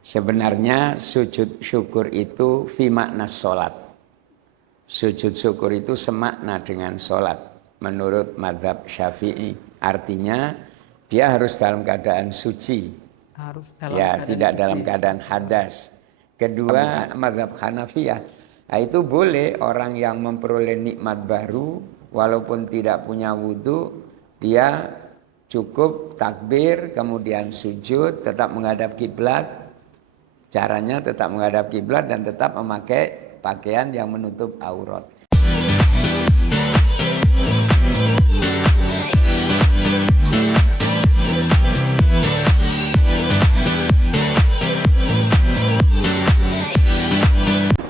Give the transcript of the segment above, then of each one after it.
Sebenarnya sujud syukur itu fi makna sholat. Sujud syukur itu semakna dengan sholat menurut mazhab Syafi'i. Artinya dia harus dalam keadaan suci. Tidak dalam keadaan hadas. Kedua, mazhab Hanafiyah, itu boleh orang yang memperoleh nikmat baru walaupun tidak punya wudhu, dia cukup takbir kemudian sujud tetap menghadap kiblat. Caranya tetap menghadap kiblat dan tetap memakai pakaian yang menutup aurat.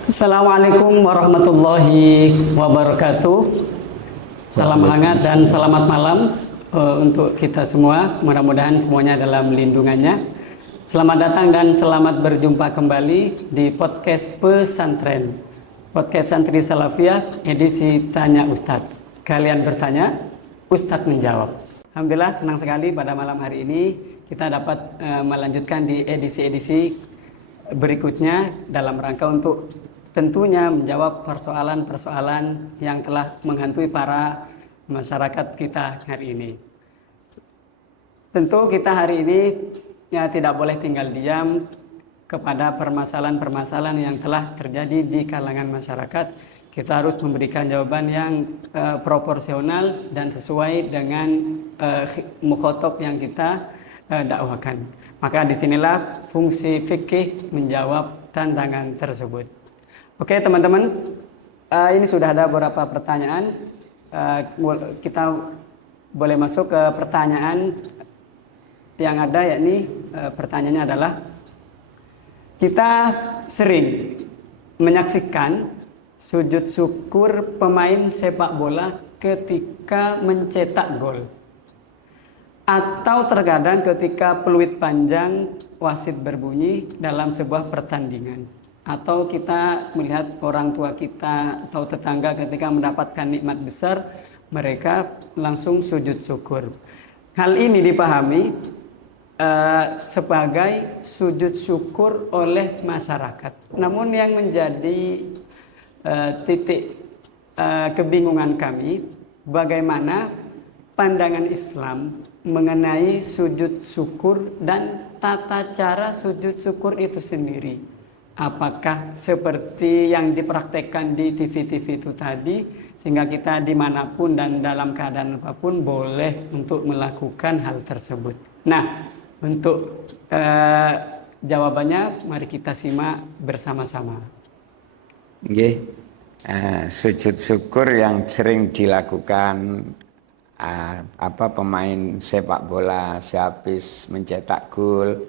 Assalamualaikum warahmatullahi wabarakatuh. Salam hangat dan selamat malam untuk kita semua. Mudah-mudahan semuanya dalam lindungannya. Selamat datang dan selamat berjumpa kembali di podcast pesantren. Podcast Santri Salafiyah edisi Tanya Ustadz. Kalian bertanya, Ustadz menjawab. Alhamdulillah senang sekali pada malam hari ini kita dapat melanjutkan di edisi-edisi berikutnya dalam rangka untuk tentunya menjawab persoalan-persoalan yang telah menghantui para masyarakat kita hari ini. Tentu kita hari ini tidak boleh tinggal diam kepada permasalahan-permasalahan yang telah terjadi di kalangan masyarakat. Kita harus memberikan jawaban yang proporsional dan sesuai dengan mukhotob yang kita dakwakan. Maka disinilah fungsi fikih menjawab tantangan tersebut. Oke teman-teman, ini sudah ada beberapa pertanyaan. Kita boleh masuk ke pertanyaan yang ada, yakni pertanyaannya adalah, kita sering menyaksikan sujud syukur pemain sepak bola ketika mencetak gol, atau terkadang ketika peluit panjang wasit berbunyi dalam sebuah pertandingan, atau kita melihat orang tua kita atau tetangga ketika mendapatkan nikmat besar, mereka langsung sujud syukur. Hal ini dipahami sebagai sujud syukur oleh masyarakat. Namun yang menjadi titik kebingungan kami, bagaimana pandangan Islam mengenai sujud syukur dan tata cara sujud syukur itu sendiri. Apakah seperti yang dipraktekkan di TV-TV itu tadi, sehingga kita dimanapun dan dalam keadaan apapun boleh untuk melakukan hal tersebut. Nah, untuk jawabannya mari kita simak bersama-sama. Sujud syukur yang sering dilakukan pemain sepak bola sehabis mencetak gol,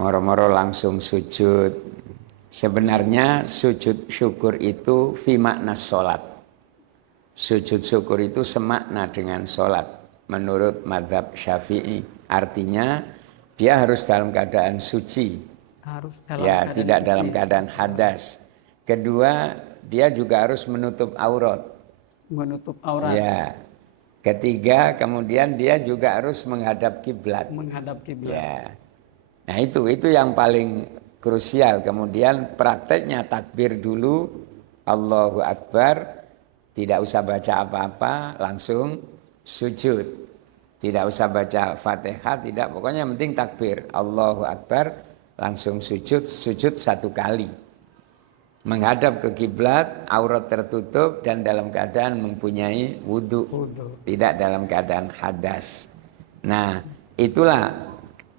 moro-moro langsung sujud. Sebenarnya sujud syukur itu fi makna sholat. Sujud syukur itu semakna dengan sholat menurut mazhab Syafi'i. Artinya dia harus dalam keadaan suci. Tidak dalam keadaan hadas. Kedua, dia juga harus menutup aurat. Ketiga, kemudian dia juga harus menghadap kiblat. Nah, itu yang paling krusial. Kemudian prakteknya takbir dulu, Allahu Akbar, tidak usah baca apa-apa, langsung sujud. Tidak usah baca Fatihah, tidak, pokoknya yang penting takbir, Allahu Akbar, langsung sujud satu kali. Menghadap ke kiblat, aurat tertutup dan dalam keadaan mempunyai wudhu. Tidak dalam keadaan hadas. Nah, itulah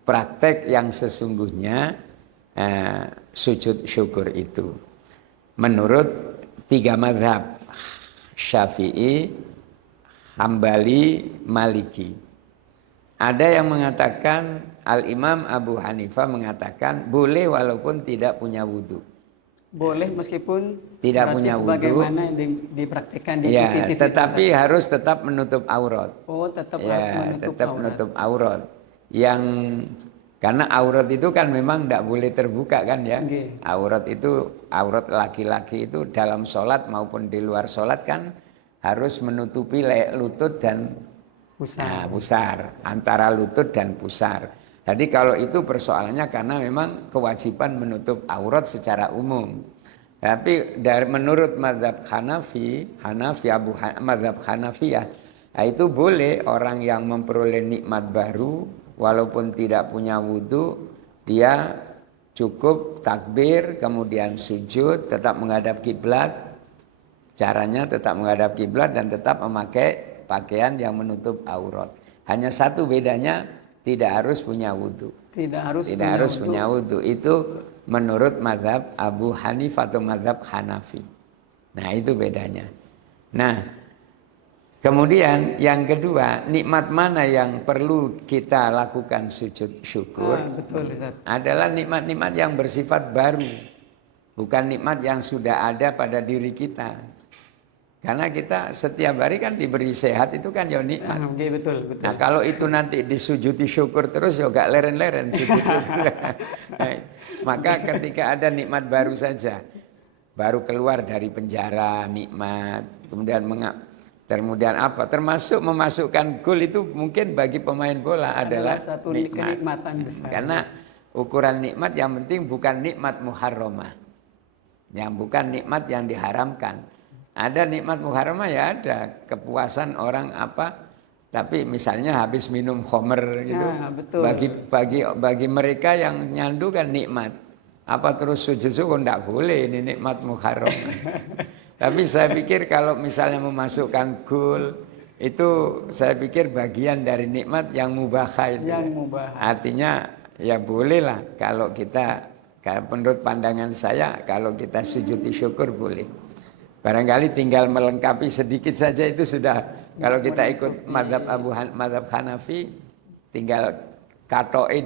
praktek yang sesungguhnya sujud syukur itu. Menurut tiga mazhab, Syafi'i, Hambali, Maliki. Ada yang mengatakan, Al-Imam Abu Hanifah mengatakan boleh walaupun tidak punya wudhu. Boleh meskipun tidak punya wudhu. Sebagaimana dipraktikkan di TV-TV. Tetapi harus tetap menutup aurat. Harus menutup aurat. Karena aurat itu kan memang tidak boleh terbuka kan ya. Aurat laki-laki itu dalam sholat maupun di luar sholat kan harus menutupi lutut dan pusar, antara lutut dan pusar. Jadi kalau itu persoalannya karena memang kewajiban menutup aurat secara umum. Tapi menurut mazhab mazhab Hanafiyah, nah itu boleh orang yang memperoleh nikmat baru walaupun tidak punya wudhu, dia cukup takbir kemudian sujud tetap menghadap kiblat. Caranya tetap menghadap kiblat dan tetap memakai pakaian yang menutup aurat. Hanya satu bedanya, tidak harus punya wudhu. Tidak harus punya wudhu. Itu menurut mazhab Abu Hanifah atau mazhab Hanafi. Nah itu bedanya. Nah kemudian yang kedua, nikmat mana yang perlu kita lakukan sujud syukur? Betul, Ustaz. Adalah nikmat-nikmat yang bersifat baru. Bukan nikmat yang sudah ada pada diri kita. Karena kita setiap hari kan diberi sehat itu kan ya nikmat. Betul. Nah kalau itu nanti disujudi syukur terus ya gak leren-leren sujud syukur. Nah, maka ketika ada nikmat baru saja, baru keluar dari penjara nikmat, kemudian apa? Termasuk memasukkan gol itu mungkin bagi pemain bola adalah satu nikmat. kenikmatan besar. Karena ukuran nikmat yang penting bukan nikmat muharramah, yang bukan nikmat yang diharamkan. Ada nikmat muharramah ya ada kepuasan orang apa, tapi misalnya habis minum khamr gitu. Betul. Bagi mereka yang nyandu kan nikmat. Apa terus sujud syukur enggak boleh, ini nikmat muharramah. Tapi saya pikir kalau misalnya memasukkan gul itu saya pikir bagian dari nikmat yang mubahah itu. Yang mubah. Artinya ya bolehlah kalau menurut pandangan saya kalau kita sujud syukur boleh. Barangkali tinggal melengkapi sedikit saja itu sudah. Kalau kita ikut mazhab Hanafi, tinggal katoe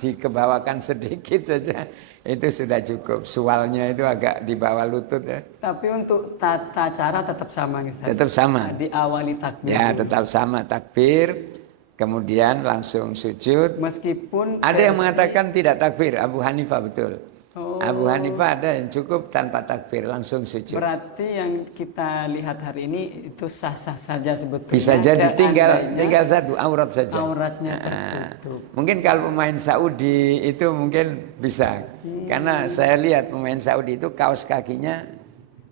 dikebawakan sedikit saja, itu sudah cukup. Sualnya itu agak di bawah lutut ya. Tapi untuk tata cara tetap sama, Ustaz. Tetap sama. Diawali takbir. Ya, tetap sama takbir, kemudian langsung sujud. Meskipun ada yang mengatakan tidak takbir, Abu Hanifah betul. Abu Hanifah ada yang cukup tanpa takbir langsung sujud. Berarti yang kita lihat hari ini itu sah-sah saja sebetulnya. Bisa jadi tinggal satu aurat saja. Auratnya tertutup. Mungkin kalau pemain Saudi itu mungkin bisa. Karena saya lihat pemain Saudi itu kaos kakinya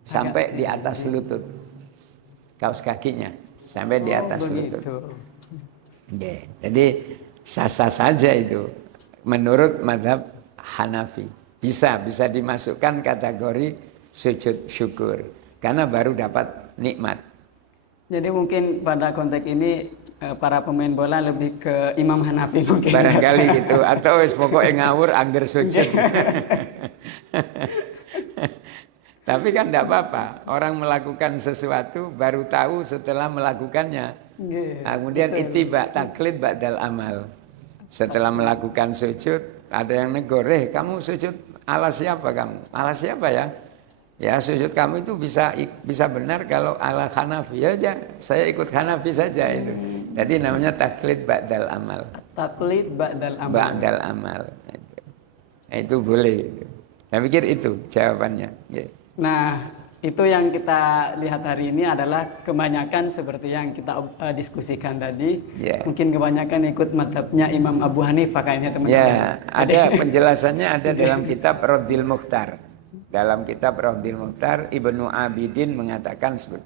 sampai di atas lutut. Kaos kakinya sampai di atas lutut. Yeah. Jadi sah-sah saja itu menurut mazhab Hanafi. Bisa dimasukkan kategori sujud syukur karena baru dapat nikmat. Jadi mungkin pada konteks ini para pemain bola lebih ke Imam Hanafi mungkin. Barangkali gitu atau pokoknya ngawur angger sujud. Tapi kan tidak apa-apa. Orang melakukan sesuatu baru tahu setelah melakukannya. Kemudian ittiba taklid ba'dal amal. Setelah melakukan sujud, ada yang negur, kamu sujud ala siapa kamu? Ala siapa ya? Ya sujud kamu itu bisa benar kalau ala Hanafi aja. Saya ikut Hanafi saja itu. Jadi namanya taklid ba'dal amal. Taklid ba'dal amal. Ba'dal amal. Itu boleh. Saya pikir itu jawabannya. Nah, itu yang kita lihat hari ini adalah kebanyakan seperti yang kita diskusikan tadi. Mungkin kebanyakan ikut mazhabnya Imam Abu Hanifah kayaknya teman-teman. Ya, ada penjelasannya ada dalam kitab Raddil Mukhtar. Dalam kitab Raddil Mukhtar Ibnu Abidin mengatakan seperti